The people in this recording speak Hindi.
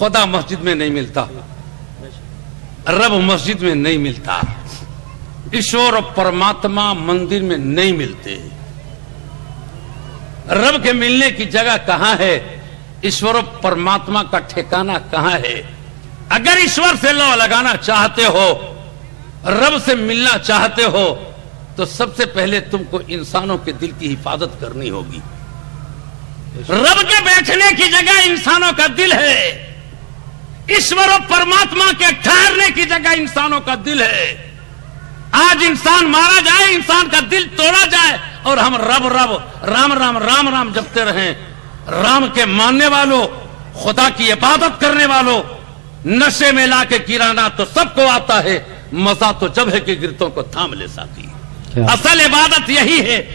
खुदा मस्जिद में नहीं मिलता, रब मस्जिद में नहीं मिलता, ईश्वर और परमात्मा मंदिर में नहीं मिलते। रब के मिलने की जगह कहां है? ईश्वर और परमात्मा का ठिकाना कहां है? अगर ईश्वर से लौ लगाना चाहते हो, रब से मिलना चाहते हो, तो सबसे पहले तुमको इंसानों के दिल की हिफाजत करनी होगी। रब के बैठने की जगह इंसानों का दिल है, ईश्वर और परमात्मा के ठहरने की जगह इंसानों का दिल है। आज इंसान मारा जाए, इंसान का दिल तोड़ा जाए और हम रब रब राम राम राम राम जपते रहें। राम के मानने वालों, खुदा की इबादत करने वालों, नशे में लाके किराना तो सबको आता है, मजा तो जब है कि गिरतों को थाम ले साथी। असल इबादत यही है